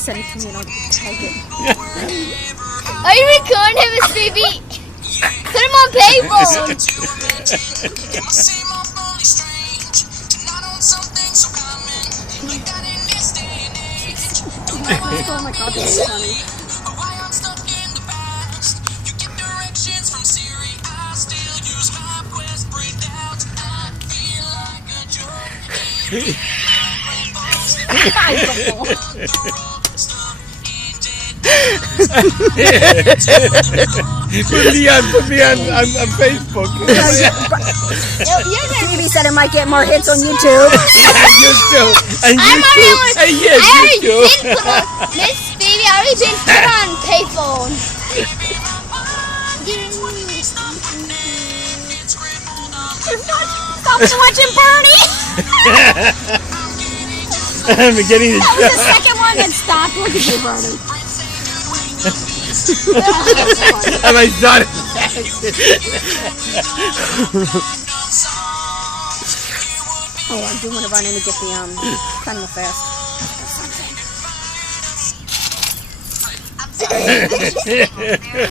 Send it to me and I'll tag it. Are you recording him, Miss Baby? Put him on Payphone. Oh my god, this is funny. Put me on Facebook. Phoebe said it might get more hits on YouTube. YouTube. And YouTube. And yes, YouTube. Miss Baby, I already been put on Payphone. Stop watching Bernie. I'm getting That was the second one that stopped. Look at you, Bernie. and I thought Oh, I do want to run in and get the Criminal Fast.